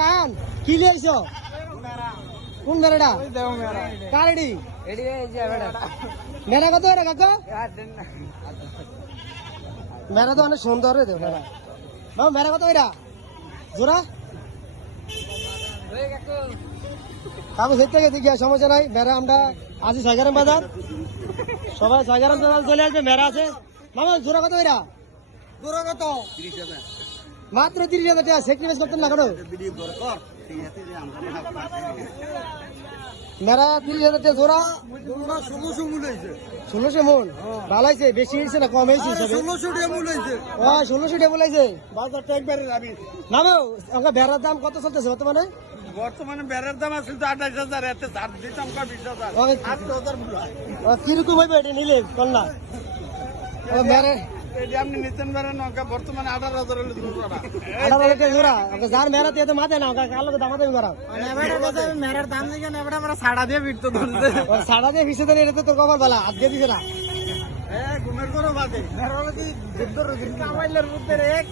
run কি লিয়েছো কোন মেরাটা কারেডি মেরা কত রে কাকা মেরা তো অনেক সুন্দর রে মেরা বাবা মেরা কত এরা জোড়া কাকু সেটা গেছে গিয়া সমস্যা নাই মেরা আমরা আছি সাইগারাম বাজার সবাই সাইগারাম বাজার চলে আসবে মেরা আছে মামা জোড়া কত এরা জোড়া কত মাত্র 30,000 টাকা সেক্রিফাইস করতেন না কেন মেরা 30,000 টাকা জোড়া 1600 মন ভালো হয়েছে বেশি হয়েছে না কম হয়েছে 1600 টাকা মূল হয়েছে 1600 টাকা বলেছে বাজারটা একবারে যাবি না ওকে বেড়ার দাম কত চলতেছে বর্তমানে বেড়ার দাম আছে তো 28,000 এতে ছাড় দিতাম কা 20,000 কিরকম হইবে এটা নিলে কন্যা বেড়ে এই আপনি নিতেন বেড়া নৌকা বর্তমানে 18,000 হলে জোড়া 18,000 টাকা জোড়া ওকে যার মেরাতে এত মাথায় না ওকে কার লোক দামাদামি করা মেরার দাম দিকে নেবড়া আমরা সাড়া দিয়ে বিটতো ধরছে সাড়া দিয়ে ভিসে দেন এটা তো তোর কপাল বালা আজকে দিছে না ঘুমের করো বাদে মেরার কি যুদ্ধ কামাইলের মধ্যে এক